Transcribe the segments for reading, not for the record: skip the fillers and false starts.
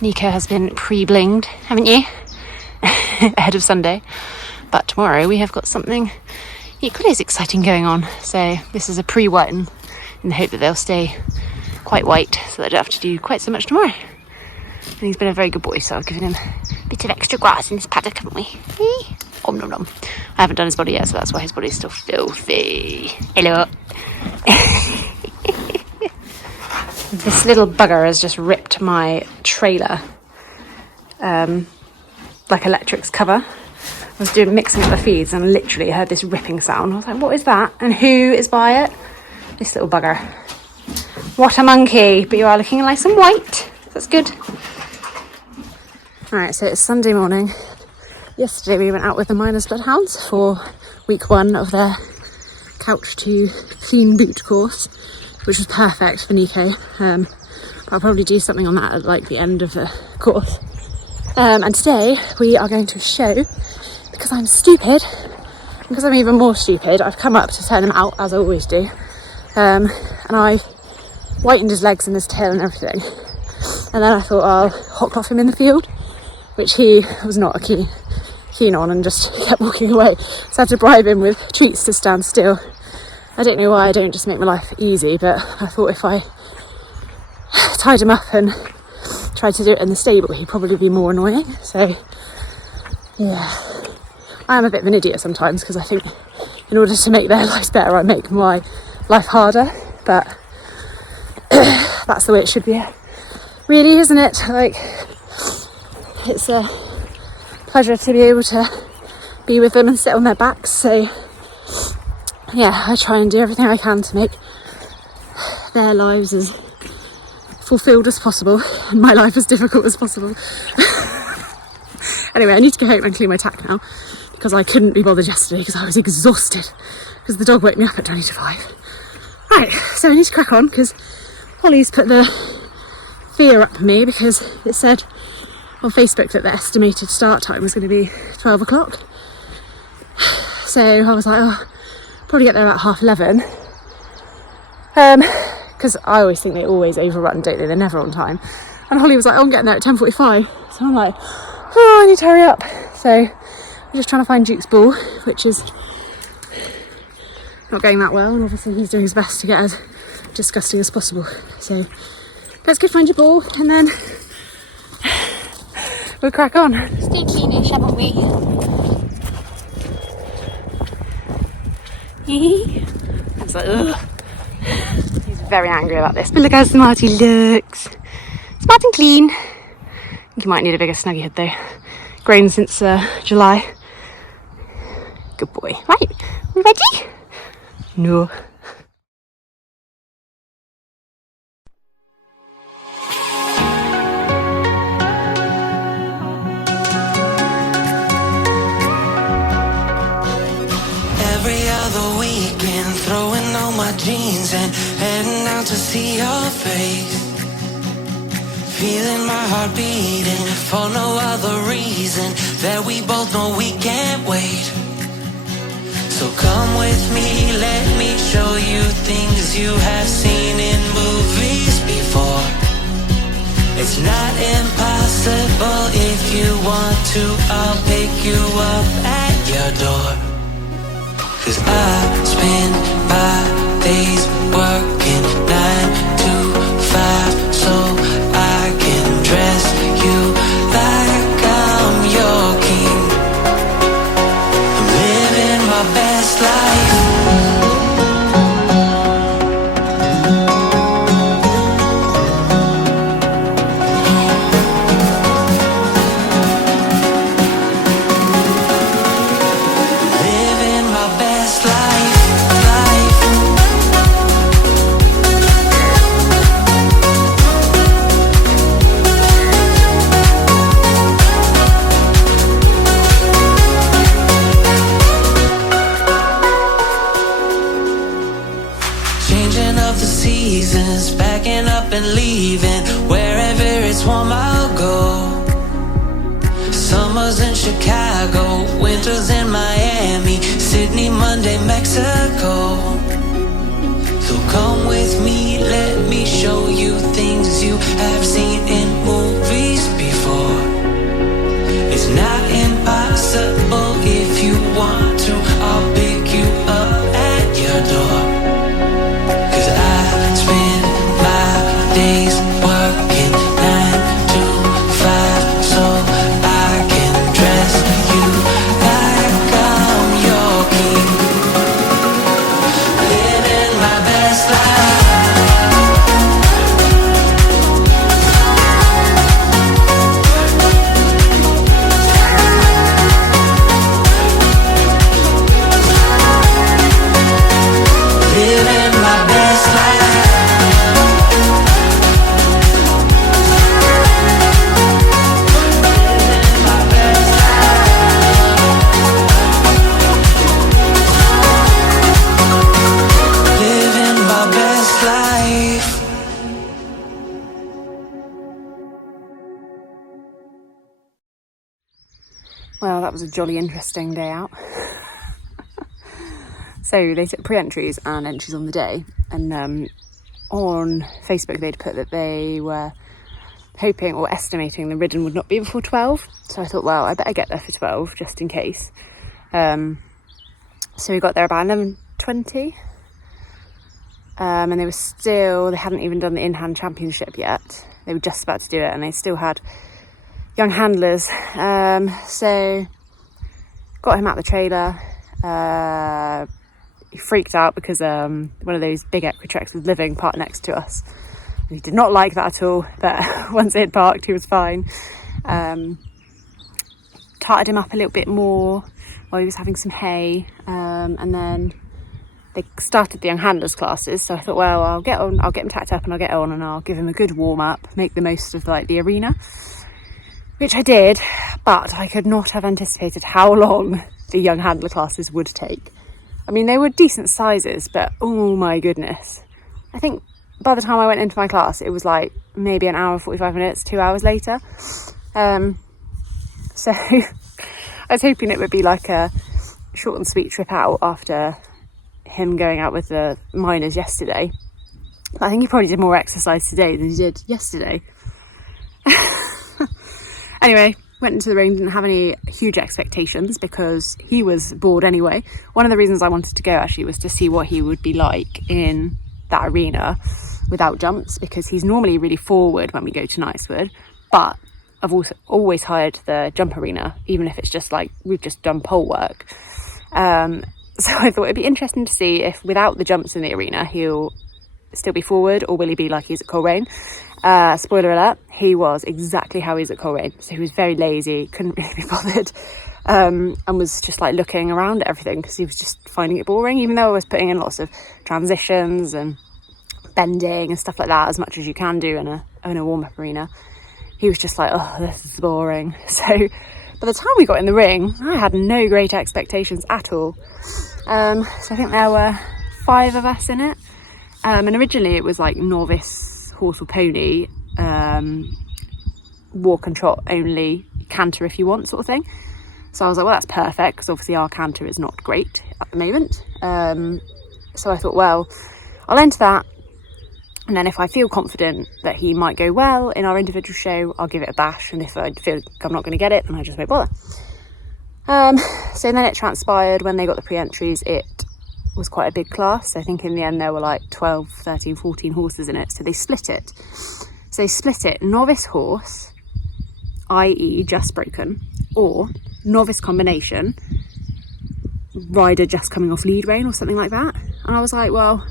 Nico has been pre-blinged, haven't you? Ahead of Sunday. But tomorrow we have got something equally as exciting going on. So this is a pre-whiten in the hope that they'll stay quite white so that I don't have to do quite so much tomorrow. And he's been a very good boy, so I've given him a bit of extra grass in his paddock, haven't we? Om nom nom. I haven't done his body yet, so that's why his body's still filthy. Hello. This little bugger has just ripped my trailer, like electrics cover. I was mixing up the feeds and literally heard this ripping sound. I was like, what is that? And who is by it? This little bugger. What a monkey. But you are looking nice and white. That's good. Alright, so it's Sunday morning. Yesterday we went out with the Miners Bloodhounds for week 1 of their couch to clean boot course, which was perfect for Nico. I'll probably do something on that at like the end of the course. And today we are going to a show because I'm stupid. Because I'm even more stupid, I've come up to turn him out, as I always do. And I've whitened his legs and his tail and everything. And then I thought I'll hot cloth him in the field, which he was not keen on and just kept walking away. So I had to bribe him with treats to stand still. I don't know why I don't just make my life easy, but I thought if I tied him up and tried to do it in the stable, he'd probably be more annoying. So, yeah. I am a bit of an idiot sometimes because I think in order to make their lives better, I make my life harder. But that's the way it should be. Really, isn't it? Like, it's a pleasure to be able to be with them and sit on their backs. So, yeah, I try and do everything I can to make their lives as fulfilled as possible and my life as difficult as possible. Anyway, I need to go home and clean my tack now because I couldn't be bothered yesterday because I was exhausted because the dog woke me up at 20 to 5. Right, so I need to crack on because Holly's put the fear up for me because it said on Facebook that the estimated start time was going to be 12 o'clock. So I was like, oh, probably get there about 11:30. Because I always think they always overrun, don't they? They're never on time. And Holly was like, oh, I'm getting there at 10:45. So I'm like, oh, I need to hurry up. So I'm just trying to find Duke's ball, which is not going that well. And obviously he's doing his best to get as disgusting as possible. So let's go find your ball and then we'll crack on. Stay cleanish, haven't we? I was like, ugh. He's very angry about this. But look how smart he looks. Smart and clean. I think he might need a bigger snuggy head though. Grown since July. Good boy. Right, we ready? No. Every other weekend, throwing on my jeans and heading out to see your face. Feeling my heart beating for no other reason that we both know we can't wait. So come with me, let me show you things you have seen in movies before. It's not impossible if you want to, I'll pick you up at your door. 'Cause I spend my days working 9 to 5 so I can dress you like I'm your king. I'm living my best life. And leaving wherever it's warm I'll go. Summers in Chicago, winters in Miami, Sydney, Monday, Mexico. So come with me, let me show you things you have seen in movies Well, that was a jolly interesting day out. So they took pre-entries and entries on the day, and on Facebook they'd put that they were hoping or estimating the ridden would not be before 12. So I thought, well, I better get there for 12 just in case. So we got there about 11:20, and they hadn't even done the in-hand championship yet. They were just about to do it, and they still had young handlers. So got him out the trailer. He freaked out because one of those big Equitreks was living parked next to us. He did not like that at all, but once it had parked, he was fine. Tarted him up a little bit more while he was having some hay, and then they started the young handlers classes. So I thought, well, I'll get him tacked up and I'll get on and I'll give him a good warm up, make the most of like the arena, which I did, but I could not have anticipated how long the young handler classes would take. I mean, they were decent sizes, but oh my goodness. I think by the time I went into my class, it was like maybe an hour, 45 minutes, 2 hours later. So I was hoping it would be like a short and sweet trip out after him going out with the minors yesterday. But I think he probably did more exercise today than he did yesterday. Anyway, went into the ring, didn't have any huge expectations because he was bored anyway. One of the reasons I wanted to go actually was to see what he would be like in that arena without jumps, because he's normally really forward when we go to Knightswood, but I've also always hired the jump arena, even if it's just like we've just done pole work. So I thought it'd be interesting to see if without the jumps in the arena he'll still be forward, or will he be like he's at Coleraine. Spoiler alert, he was exactly how he's at Coleraine. So he was very lazy, couldn't really be bothered, and was just like looking around at everything because he was just finding it boring, even though I was putting in lots of transitions and bending and stuff like that, as much as you can do in a warm-up arena. He was just like, oh, this is boring. So by the time we got in the ring, I had no great expectations at all. So I think there were 5 of us in it, and originally it was like novice, horse or pony, walk and trot only, canter if you want, sort of thing. So I was like, well, that's perfect, because obviously our canter is not great at the moment. So I thought, well, I'll enter that, and then if I feel confident that he might go well in our individual show, I'll give it a bash, and if I feel like I'm not going to get it, then I just won't bother. So then it transpired, when they got the pre-entries, it was quite a big class. I think in the end there were like 12, 13, 14 horses in it, so they split it. So they split it novice horse, i.e. just broken, or novice combination, rider just coming off lead rein or something like that. And I was like, well,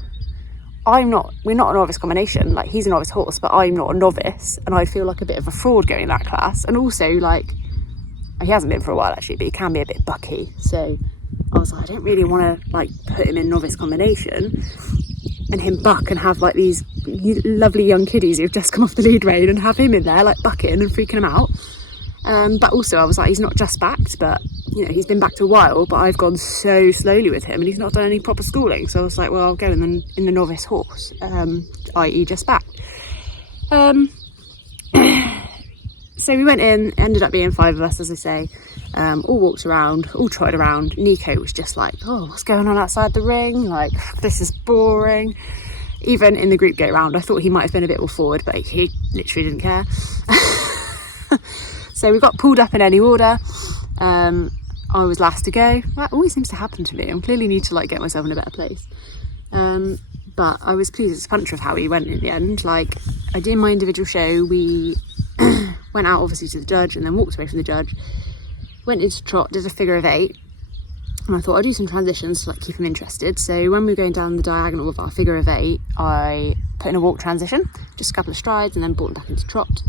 we're not a novice combination, like he's a novice horse, but I'm not a novice, and I feel like a bit of a fraud going in that class. And also, like, he hasn't been for a while actually, but he can be a bit bucky, so I was like, I don't really want to like put him in novice combination and him buck and have like these lovely young kiddies who've just come off the lead rein and have him in there like bucking and freaking him out. But also I was like, he's not just backed, but you know, he's been backed a while, but I've gone so slowly with him and he's not done any proper schooling. So I was like, well, I'll go in the novice horse, i.e. just backed. So we went in, ended up being 5 of us, as I say, all walked around, all trotted around. Nico was just like, oh, what's going on outside the ring? Like, this is boring. Even in the group go round, I thought he might have been a bit more forward, but he literally didn't care. So we got pulled up in any order. I was last to go. That always seems to happen to me. I clearly need to like get myself in a better place. But I was pleased as punch with how he went in the end. Like, I did my individual show. We went out obviously to the judge and then walked away from the judge. Went into trot, did a figure of 8. And I thought I'd do some transitions to like keep him interested. So when we were going down the diagonal of our figure of 8, I put in a walk transition, just a couple of strides, and then brought him back into trot.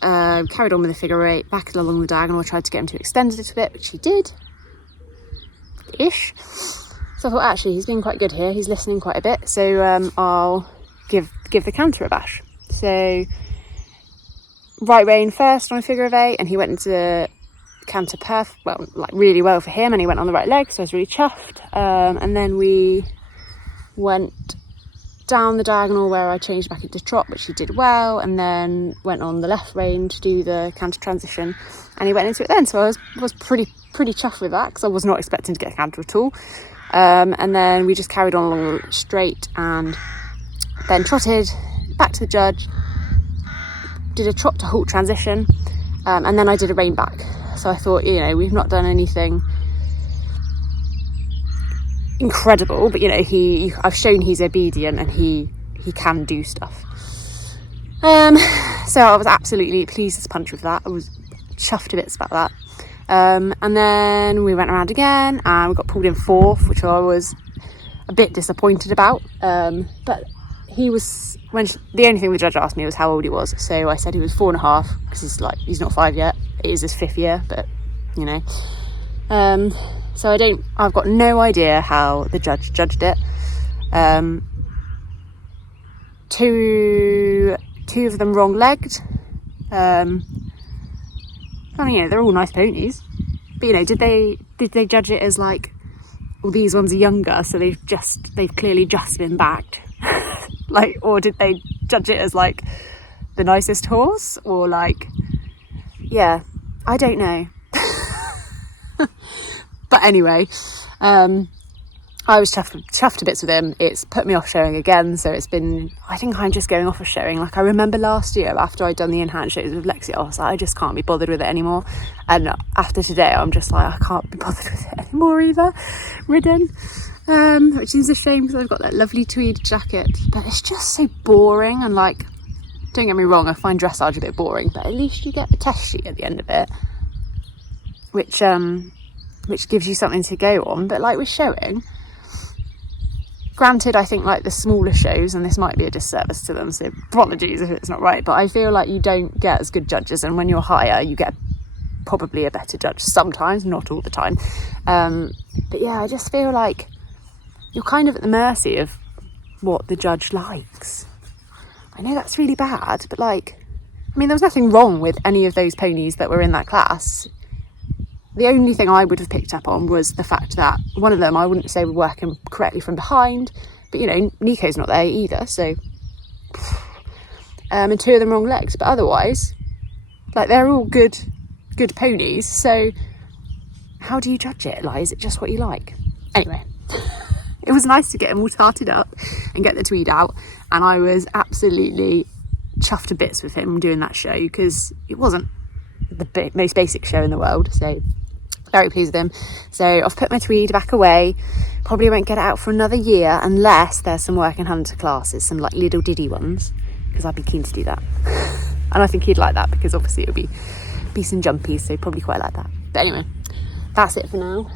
Carried on with the figure 8, back along the diagonal. I tried to get him to extend a little bit, which he did. Ish. So I thought, actually, he's been quite good here. He's listening quite a bit. So I'll give the canter a bash. So right rein first on a figure of 8, and he went into canter really well for him, and he went on the right leg, so I was really chuffed. And then we went down the diagonal where I changed back into trot, which he did well, and then went on the left rein to do the canter transition, and he went into it then. So I was pretty chuffed with that, because I was not expecting to get a canter at all. And then we just carried on along straight, and then trotted back to the judge, did a trot to halt transition, and then I did a rein back. So I thought, you know, we've not done anything incredible, but you know, I've shown he's obedient and he can do stuff. So I was absolutely pleased as punch with that. I was chuffed to bits about that. And then we went around again and we got pulled in fourth, which I was a bit disappointed about. But the only thing the judge asked me was how old he was. So I said he was 4.5, because he's not 5 yet. It is his 5th year, but you know. So I've got no idea how the judge judged it. Two of them wrong legged. I mean, you know, they're all nice ponies, but you know, did they judge it as like, well, these ones are younger, so they've clearly just been backed, like, or did they judge it as like the nicest horse, or like, yeah, I don't know. But anyway, I was chuffed to bits with him. It's put me off showing again, so I think I'm just going off of showing. Like, I remember last year after I'd done the in-hand shows with Lexi, I was like, I just can't be bothered with it anymore. And after today, I'm just like, I can't be bothered with it anymore either. Ridden, which is a shame, because I've got that lovely tweed jacket, but it's just so boring. And like, don't get me wrong, I find dressage a bit boring, but at least you get a test sheet at the end of it, which gives you something to go on. But like with showing, granted, I think like the smaller shows, and this might be a disservice to them, so apologies if it's not right, but I feel like you don't get as good judges, and when you're higher you get probably a better judge sometimes, not all the time. But yeah, I just feel like you're kind of at the mercy of what the judge likes. I know that's really bad, but like, I mean, there was nothing wrong with any of those ponies that were in that class. The only thing I would have picked up on was the fact that one of them, I wouldn't say were working correctly from behind, but you know, Nico's not there either, so, and 2 of them wrong legs, but otherwise, like, they're all good ponies. So how do you judge it? Like, is it just what you like? Anyway, it was nice to get them all tarted up and get the tweed out, and I was absolutely chuffed to bits with him doing that show, because it wasn't the most basic show in the world, so very pleased with him. So I've put my tweed back away. Probably won't get it out for another year unless there's some Working Hunter classes, some like little diddy ones, because I'd be keen to do that. And I think he'd like that, because obviously it'll be some jumpies, so he'd probably quite like that. But anyway, that's it for now.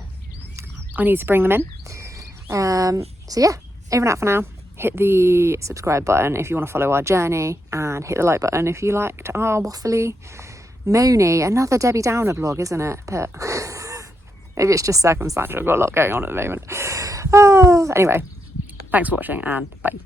I need to bring them in. So yeah, over and out for now. Hit the subscribe button if you want to follow our journey, and hit the like button if you liked our waffly moany. Another Debbie Downer vlog, isn't it? But maybe it's just circumstantial. I've got a lot going on at the moment. Anyway, thanks for watching, and bye.